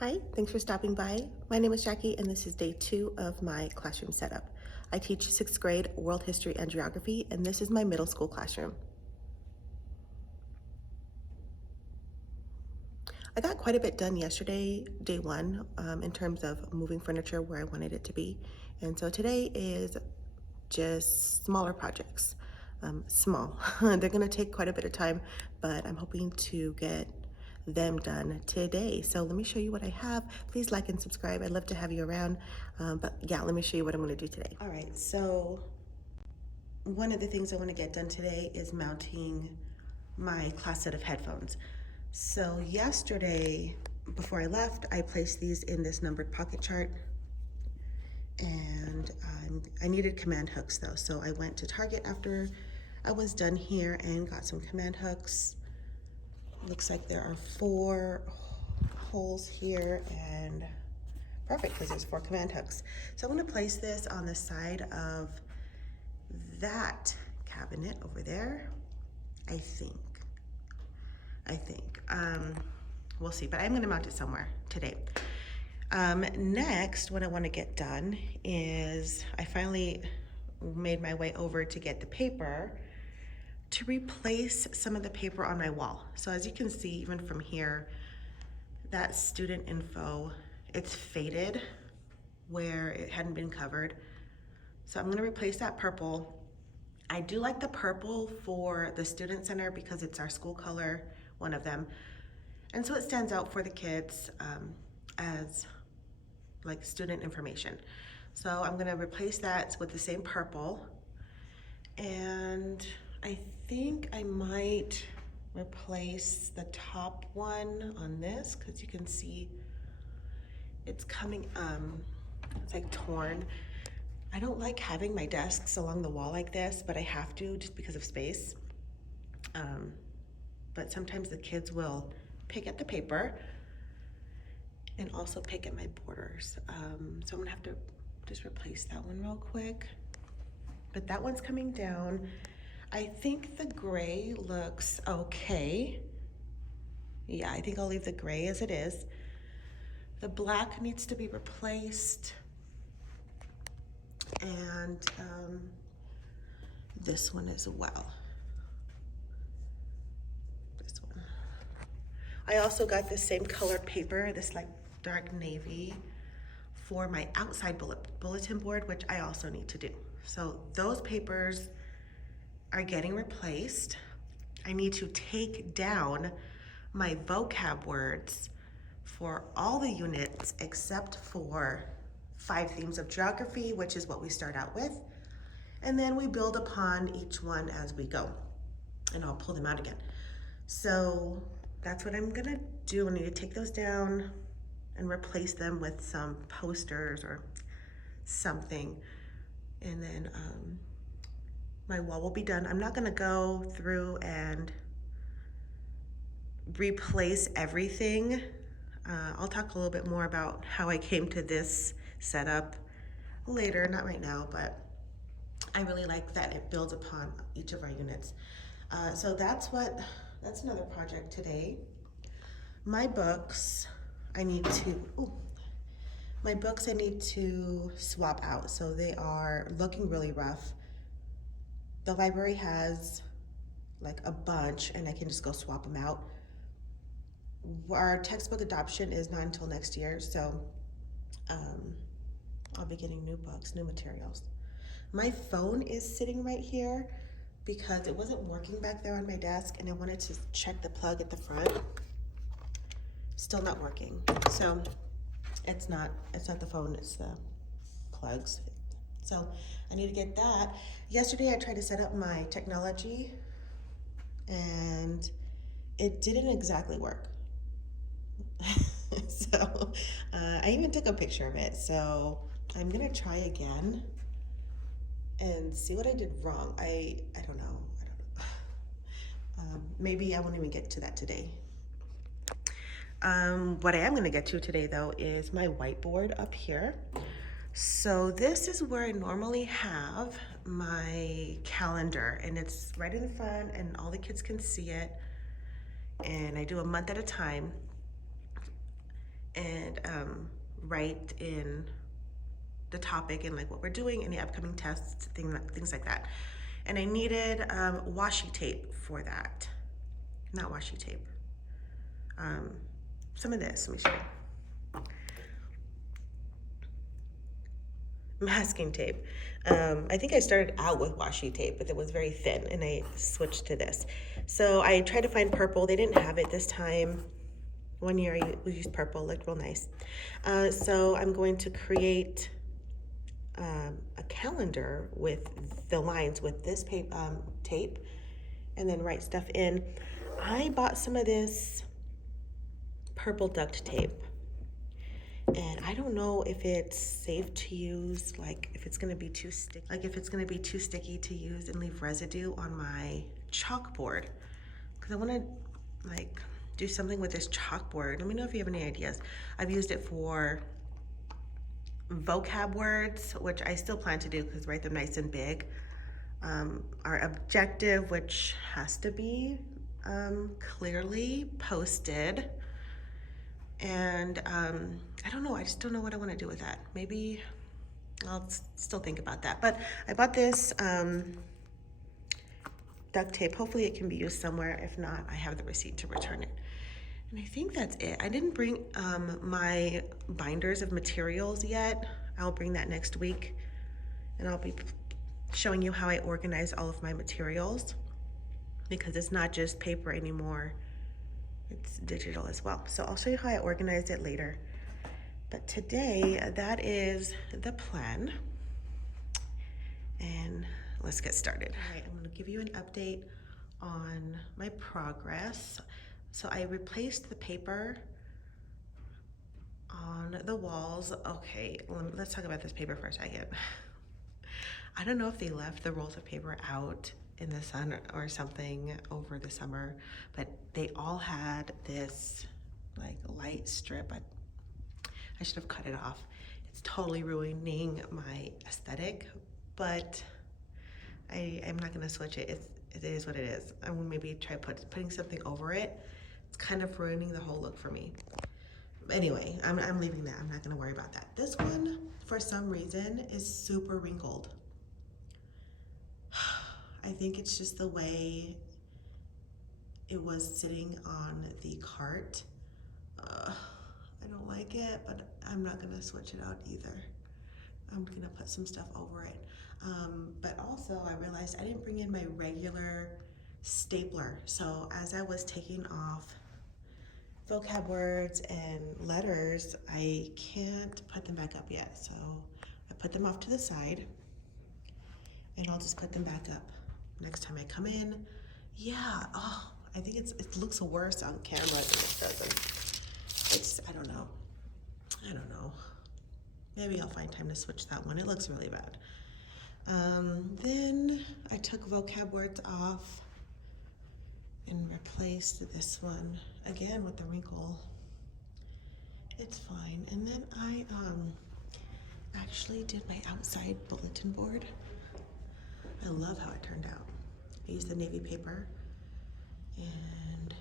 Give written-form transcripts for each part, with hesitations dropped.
Hi, thanks for stopping by. My name is Jackie, and this is day 2 of my classroom setup. I teach 6th grade world history and geography, and this is my middle school classroom. I got quite a bit done yesterday, day 1, in terms of moving furniture where I wanted it to be. And so today is just smaller projects. Small. They're going to take quite a bit of time, but I'm hoping to get them done today. So let me show you what I have. Please like and subscribe. I'd love to have you around. But yeah, let me show you what I'm going to do today. All right, so one of the things I want to get done today is mounting my class set of headphones. So yesterday, before I left, I placed these in this numbered pocket chart, and I needed command hooks though. So I went to Target after I was done here and got some command hooks. Looks like there are 4 holes here, and perfect because there's 4 command hooks. So I'm going to place this on the side of that cabinet over there. I think. We'll see, but I'm going to mount it somewhere today. Next, what I want to get done is I finally made my way over to get the paper to replace some of the paper on my wall. So as you can see, even from here, that student info, it's faded where it hadn't been covered. So I'm going to replace that purple. I do like the purple for the student center because it's our school color, one of them. And so it stands out for the kids as like student information. So I'm gonna replace that with the same purple. And I think I might replace the top one on this because you can see it's coming, it's like torn. I don't like having my desks along the wall like this, but I have to just because of space. But sometimes the kids will pick at the paper and also pick at my borders. So I'm gonna have to just replace that one real quick. But that one's coming down. I think the gray looks okay. Yeah, I think I'll leave the gray as it is. The black needs to be replaced. And this one as well. This one. I also got the same colored paper, this like dark navy, for my outside bulletin board, which I also need to do. So those papers are getting replaced. I need to take down my vocab words for all the units except for 5 themes of geography, which is what we start out with. And then we build upon each one as we go. And I'll pull them out again. So that's what I'm gonna do. I need to take those down and replace them with some posters or something. And then my wall will be done. I'm not gonna go through and replace everything. I'll talk a little bit more about how I came to this setup later, not right now, but I really like that it builds upon each of our units. So that's another project today. My books, I need to swap out. So they are looking really rough. The library has like a bunch and I can just go swap them out. Our textbook adoption is not until next year, so I'll be getting new books, new materials. My phone is sitting right here because it wasn't working back there on my desk and I wanted to check the plug at the front. Still not working. So it's not the phone, it's the plugs. So I need to get that. Yesterday I tried to set up my technology and it didn't exactly work. So I even took a picture of it. So I'm gonna try again and see what I did wrong. I don't know. Maybe I won't even get to that today. What I am gonna get to today though is my whiteboard up here. So this is where I normally have my calendar, and it's right in the front and all the kids can see it. And I do a month at a time. and write in the topic and like what we're doing, any upcoming tests, things like that. And I needed washi tape for that. Not washi tape. Some of this, let me show you. Masking tape. I think I started out with washi tape, but it was very thin and I switched to this. So I tried to find purple. They didn't have it this time. One year I used purple, looked real nice. So I'm going to create a calendar with the lines with this tape and then write stuff in. I bought some of this purple duct tape. And I don't know if it's safe to use, like if it's gonna be too sticky, to use and leave residue on my chalkboard. Cause I wanna like do something with this chalkboard. Let me know if you have any ideas. I've used it for vocab words, which I still plan to do because write them nice and big. Our objective, which has to be clearly posted. And I don't know, I just don't know what I want to do with that. Maybe I'll still think about that. But I bought this duct tape. Hopefully it can be used somewhere. If not, I have the receipt to return it. And I think that's it. I didn't bring my binders of materials yet. I'll bring that next week. And I'll be showing you how I organize all of my materials, because it's not just paper anymore. It's digital as well. So I'll show you how I organize it later. But today, that is the plan. And let's get started. All right, I'm gonna give you an update on my progress. So I replaced the paper on the walls. Okay, let's talk about this paper for a second. I don't know if they left the rolls of paper out in the sun or something over the summer, but they all had this like light strip. I should have cut it off. It's totally ruining my aesthetic, but I'm not gonna switch it. It is what it is. I'm gonna maybe try putting something over it. It's kind of ruining the whole look for me. Anyway, I'm leaving that. I'm not gonna worry about that. This one, for some reason, is super wrinkled. I think it's just the way it was sitting on the cart. I don't like it, but I'm not gonna switch it out either. I'm gonna put some stuff over it. But also I realized I didn't bring in my regular stapler. So as I was taking off vocab words and letters, I can't put them back up yet. So I put them off to the side and I'll just put them back up next time I come in. Yeah, oh, I think it looks worse on camera than it doesn't. I don't know. Maybe I'll find time to switch that one. It looks really bad. Then I took vocab words off and replaced this one again with the wrinkle. It's fine. And then I actually did my outside bulletin board. I love how it turned out. I used the navy paper, and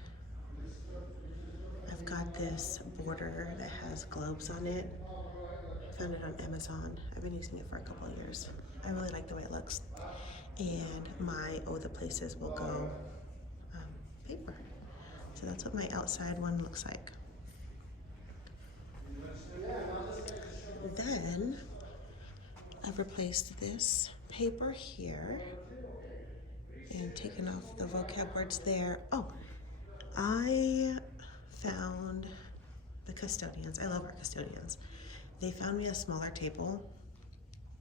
I've got this border that has globes on it. I found it on Amazon. I've been using it for a couple of years. I really like the way it looks. And my Oh the Places Will Go paper. So that's what my outside one looks like. Then I've replaced this paper here and taken off the vocab words there. Oh, I found the custodians. I love our custodians. They found me a smaller table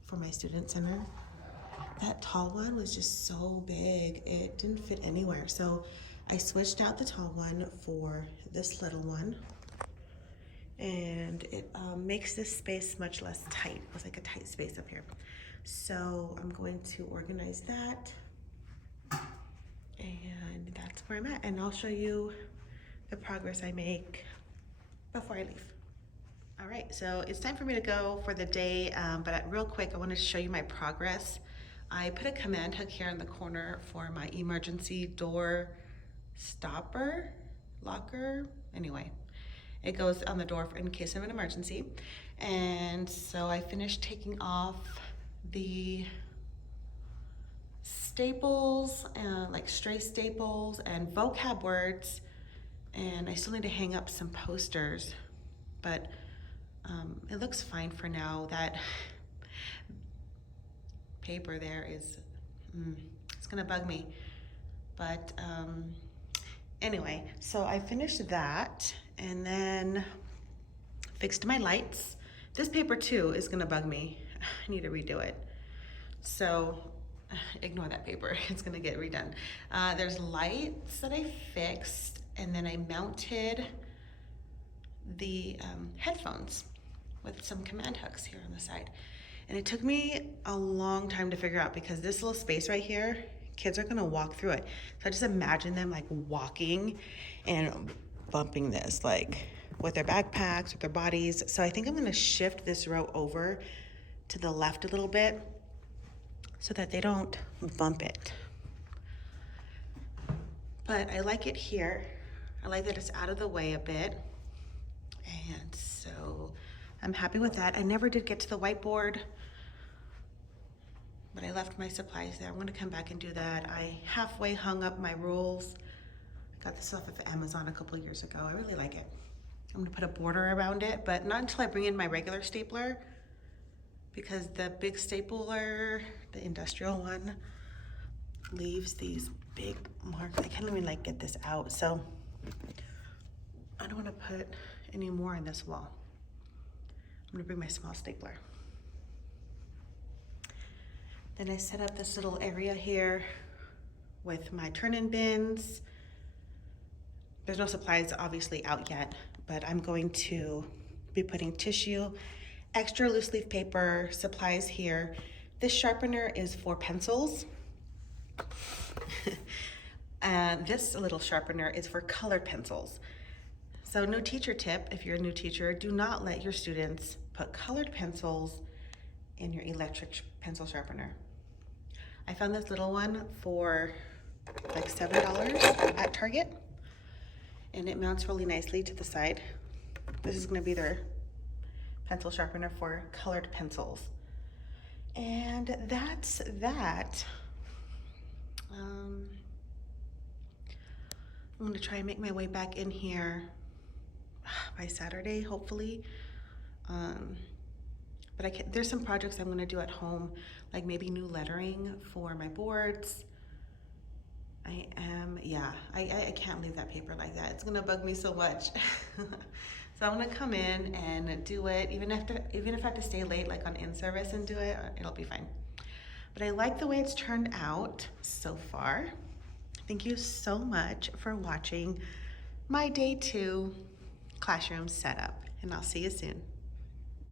for my student center. That tall one was just so big, it didn't fit anywhere. So I switched out the tall one for this little one, and it makes this space much less tight. It was like a tight space up here. So I'm going to organize that, and that's where I'm at. And I'll show you the progress I make before I leave. All right, so it's time for me to go for the day, but real quick, I wanted to show you my progress. I put a command hook here in the corner for my emergency door stopper, locker, anyway. It goes on the door in case of an emergency. And so I finished taking off the staples, like stray staples and vocab words, and I still need to hang up some posters, but it looks fine for now. That paper there is, it's gonna bug me. But anyway, so I finished that and then fixed my lights. This paper too is gonna bug me. I need to redo it. So ignore that paper, it's gonna get redone. There's lights that I fixed, and then I mounted the headphones with some command hooks here on the side. And it took me a long time to figure out, because this little space right here, kids are gonna walk through it. So I just imagine them like walking and bumping this, like with their backpacks, with their bodies. So I think I'm gonna shift this row over to the left a little bit so that they don't bump it. But I like it here. I like that it's out of the way a bit. And so I'm happy with that. I never did get to the whiteboard, but I left my supplies there. I'm gonna come back and do that. I halfway hung up my rules. I got this off of Amazon a couple years ago. I really like it. I'm gonna put a border around it, but not until I bring in my regular stapler, because the big stapler, the industrial one, leaves these big marks. I can't even like get this out. So I don't wanna put any more on this wall. I'm gonna bring my small stapler. Then I set up this little area here with my turn-in bins. There's no supplies obviously out yet, but I'm going to be putting tissue, extra loose leaf paper, supplies here. This sharpener is for pencils. This little sharpener is for colored pencils. So new teacher tip, if you're a new teacher, do not let your students put colored pencils in your electric pencil sharpener. I found this little one for like $7 at Target, and it mounts really nicely to the side. This is gonna be their pencil sharpener for colored pencils. And that's that. I'm gonna try and make my way back in here by Saturday, hopefully. But there's some projects I'm gonna do at home, like maybe new lettering for my boards. I can't leave that paper like that. It's gonna bug me so much. So I'm gonna come in and do it, even if I have to stay late, like on in-service and do it, it'll be fine. But I like the way it's turned out so far. Thank you so much for watching my day 2 classroom setup, and I'll see you soon.